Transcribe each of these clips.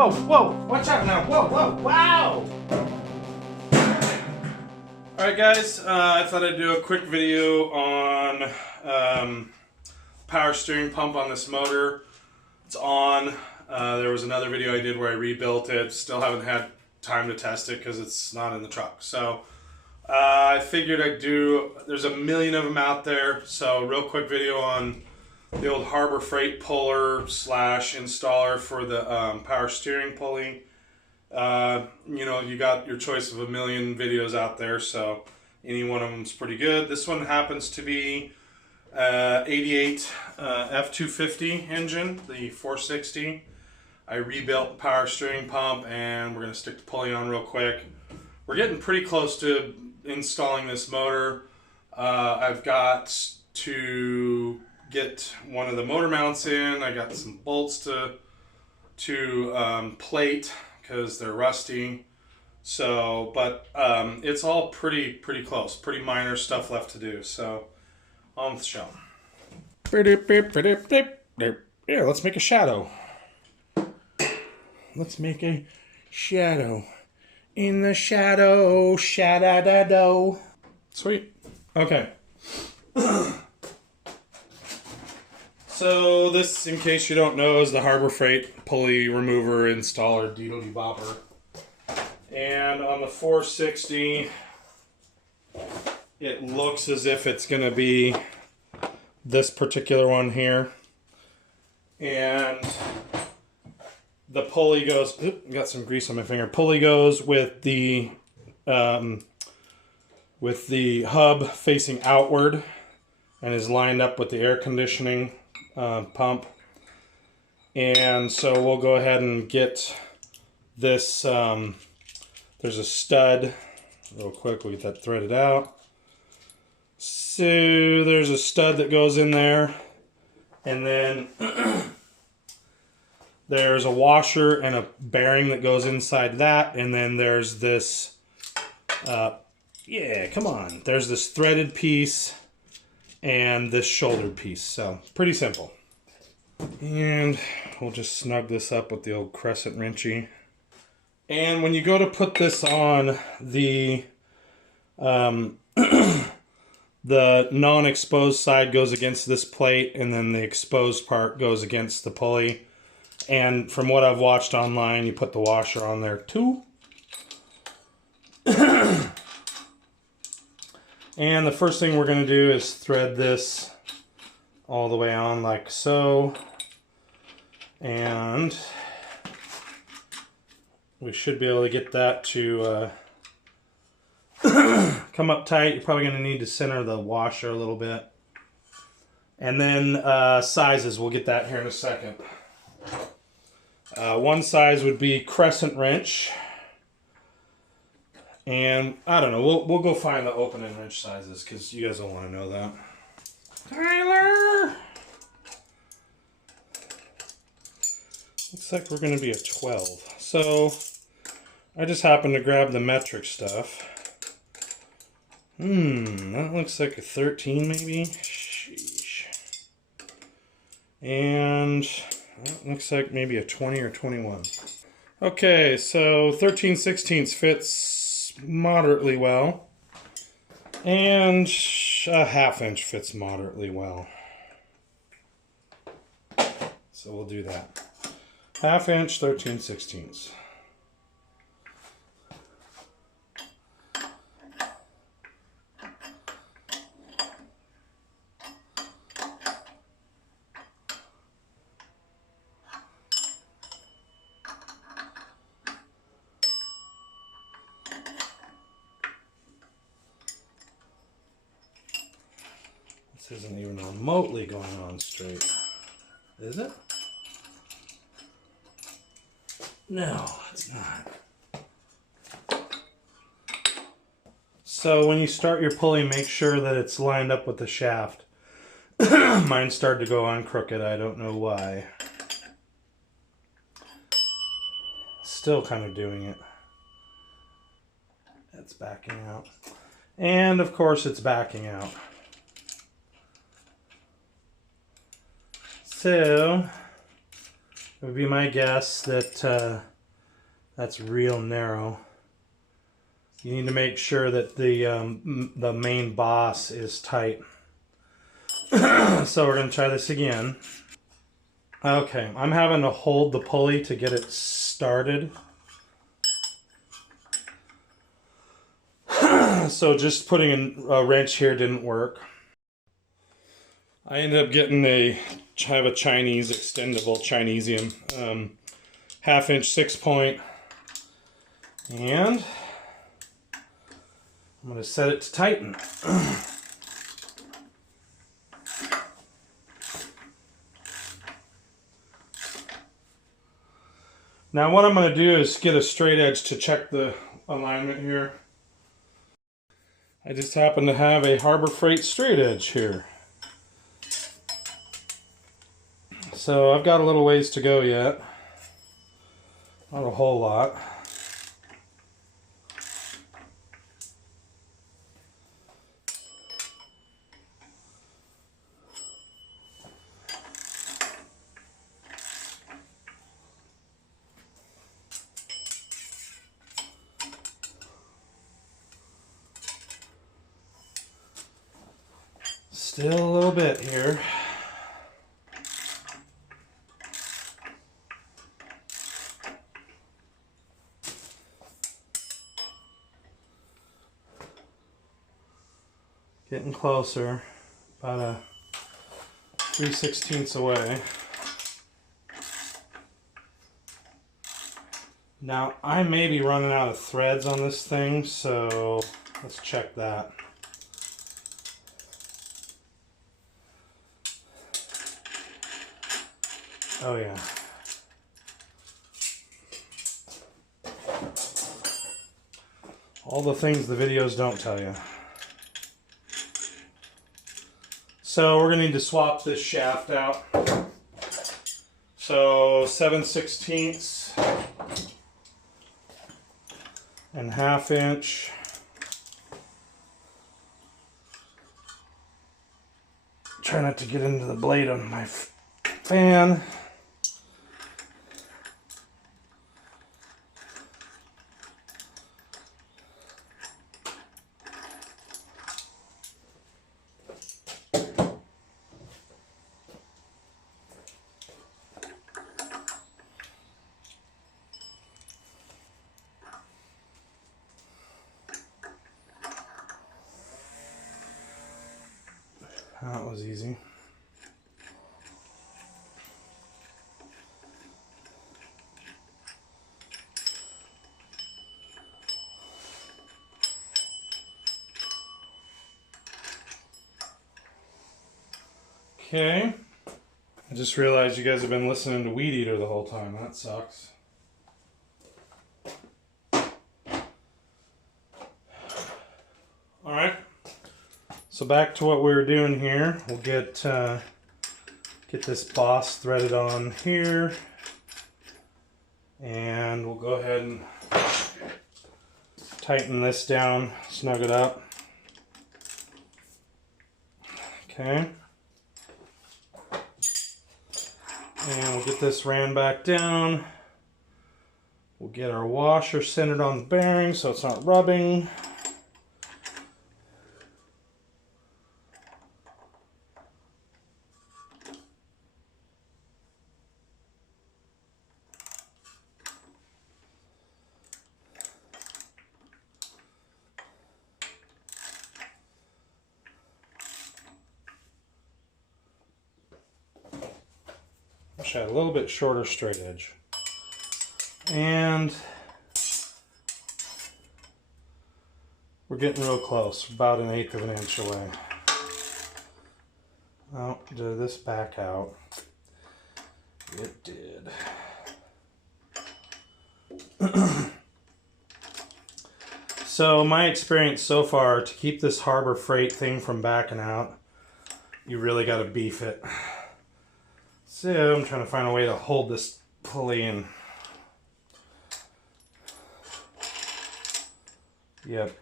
whoa, whoa, watch out now, whoa, whoa, wow! Alright guys, I thought I'd do a quick video on power steering pump on this motor. It's on. There was another video I did where I rebuilt it. Still haven't had time to test it because it's not in the truck. So I figured I'd do, there's a million of them out there, so real quick video on the old Harbor Freight puller slash installer for the power steering pulley. You know, you got your choice of a million videos out there, so any one of them's pretty good. This one happens to be 88 F250 engine, the 460. I rebuilt the power steering pump, and we're going to stick the pulley on real quick. We're getting pretty close to installing this motor. I've got to get one of the motor mounts in. I got some bolts to plate because they're rusty. So, but it's all pretty close. Pretty minor stuff left to do. So, on with the show. Yeah, let's make a shadow. Let's make a shadow. In the shadow, shadow. Sweet. Okay. So this, in case you don't know, is the Harbor Freight pulley remover installer doodly bopper. And on the 460, it looks as if it's going to be this particular one here. And the pulley goes, got some grease on my finger. Pulley goes with the hub facing outward and is lined up with the air conditioning pump. And so we'll go ahead and get this, there's a stud, real quick, we'll get that threaded out. So there's a stud that goes in there, and then there's a washer and a bearing that goes inside that, and then there's this, yeah, come on, there's this threaded piece and this shouldered piece, so pretty simple. And we'll just snug this up with the old crescent wrenchy. And when you go to put this on, the the non-exposed side goes against this plate, and then the exposed part goes against the pulley. And from what I've watched online, you put the washer on there too. And the first thing we're going to do is thread this all the way on like so. And we should be able to get that to come up tight. You're probably going to need to center the washer a little bit. And then sizes, we'll get that here in a second. One size would be crescent wrench. And I don't know, we'll go find the opening wrench sizes because you guys don't want to know that. Tyler! Looks like we're going to be a 12. So I just happened to grab the metric stuff. That looks like a 13 maybe. Sheesh. And that looks like maybe a 20 or 21. Okay, so 13/16 fits moderately well. And a 1/2 inch fits moderately well. So we'll do that. 1/2 inch, 13/16. This isn't even remotely going on straight. Is it? No, it's not. So when you start your pulley, make sure that it's lined up with the shaft. Mine started to go on crooked. I don't know why. Still kind of doing it. It's backing out. And of course it's backing out. So it would be my guess that That's real narrow. You need to make sure that the main boss is tight. So we're going to try this again. Okay, I'm having to hold the pulley to get it started. So just putting a wrench here didn't work. I ended up getting I have a Chinese extendable Chinesium, 1/2 inch 6-point, and I'm going to set it to tighten. Now what I'm going to do is get a straight edge to check the alignment here. I just happen to have a Harbor Freight straight edge here. So I've got a little ways to go yet. Not a whole lot. Still a little bit here. Getting closer, about 3/16 away. Now I may be running out of threads on this thing, so let's check that. Oh yeah. All the things the videos don't tell you. So we're going to need to swap this shaft out. So 7/16 and 1/2 inch. Try not to get into the blade on my fan. That was easy. Okay. I just realized you guys have been listening to Weed Eater the whole time. That sucks. Alright. So back to what we were doing here. We'll get this boss threaded on here. And we'll go ahead and tighten this down, snug it up. Okay. And we'll get this ran back down. We'll get our washer centered on the bearing so it's not rubbing. Wish I had a little bit shorter straight edge. And we're getting real close, about 1/8 of an inch away. Oh, did this back out? It did. So my experience so far, to keep this Harbor Freight thing from backing out, you really got to beef it. So I'm trying to find a way to hold this pulley in. Yep.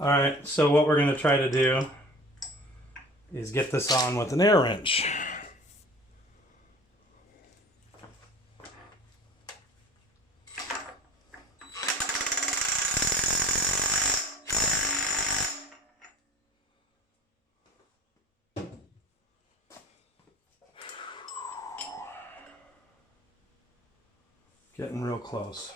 Alright, so what we're going to try to do is get this on with an air wrench. Getting real close.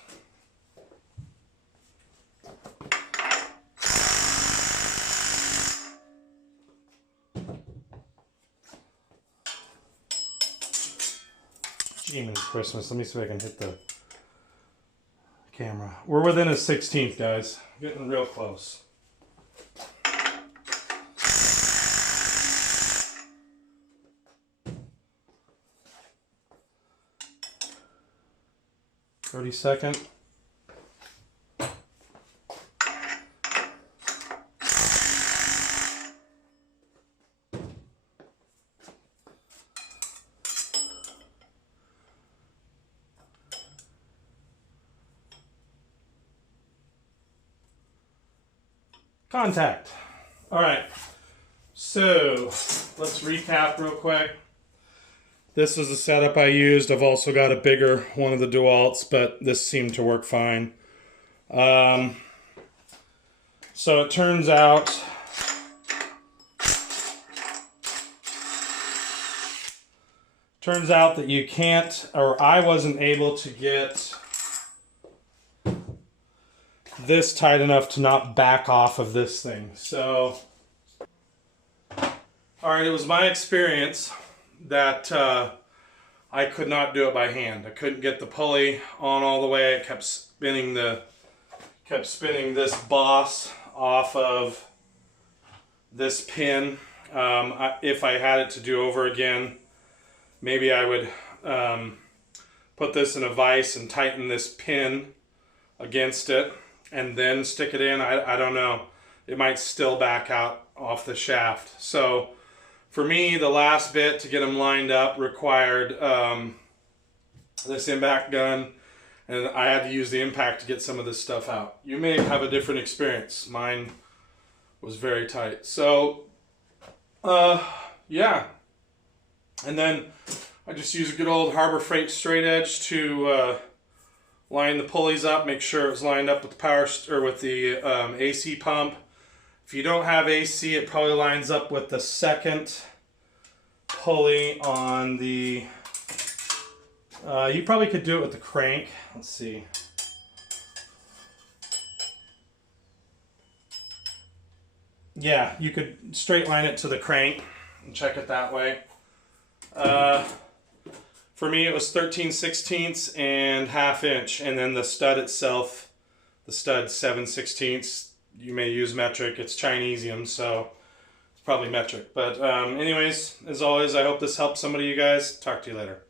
Demon Christmas. Let me see if I can hit the camera. We're within a 16th, guys. Getting real close. "30-second. Contact. All right, so let's recap real quick. This is the setup I used. I've also got a bigger one of the DeWalt's, but this seemed to work fine. So it turns out that you can't, or I wasn't able to get this tight enough to not back off of this thing. So, all right, it was my experience that I could not do it by hand. I couldn't get the pulley on all the way. It kept spinning this boss off of this pin. If I had it to do over again, maybe I would put this in a vise and tighten this pin against it and then stick it in. I don't know. It might still back out off the shaft. So for me, the last bit to get them lined up required this impact gun, and I had to use the impact to get some of this stuff out. You may have a different experience. Mine was very tight. So, yeah. And then I just use a good old Harbor Freight straight edge to line the pulleys up, make sure it's lined up with the power or with the AC pump. If you don't have AC, it probably lines up with the second pulley on the. You probably could do it with the crank. Let's see. Yeah, you could straight line it to the crank and check it that way. For me, it was 13/16 and 1/2 inch, and then the stud itself, the stud 7/16. You may use metric. It's Chinesium, so it's probably metric. But anyways, as always, I hope this helps somebody, you guys. Talk to you later.